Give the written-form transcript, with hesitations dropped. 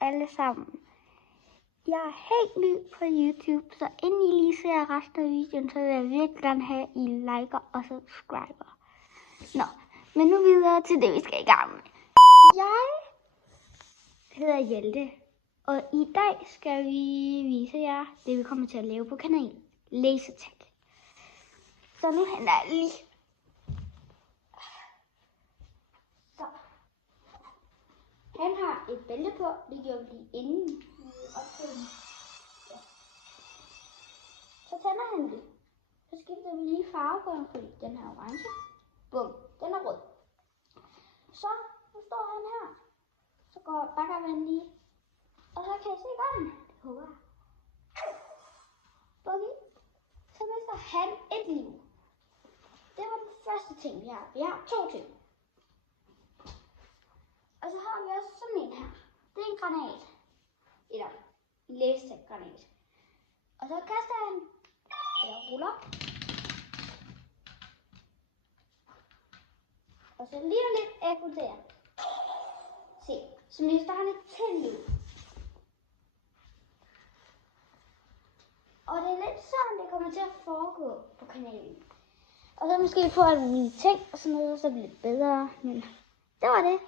alle sammen. Jeg er helt ny på YouTube, så inden I lige ser resten af videoen, så vil jeg virkelig gerne have, at I liker og subscriber. Nå, men nu videre til det, vi skal i gang med. Jeg hedder Hjalte, og i dag skal vi vise jer det, vi kommer til at lave på kanalen. Lasertag. Så nu henter jeg lige. Så. Han har et bælte på, det gjorde vi lige inden. Ja. Så tænder han det. Så skifter vi lige farve på den, fordi den her orange. Bum, den er rød. Så, nu står han her. Så bakker man lige. Og så kan I se godt. Det håber jeg. Okay. Så mister han et liv. Det var den første ting, vi har. Vi har 2 ting. Og så har vi også sådan en her. Det er en granat. Eller en lasertag-granat. Og så kaster han, eller ruller. Og så lige om lidt eksploderer. Se, så mister han et til liv. Og det er lidt sådan, det kommer til at foregå på kanalen. Og så måske få alle mine ting og sådan noget, så bliver det bedre. Men det var det.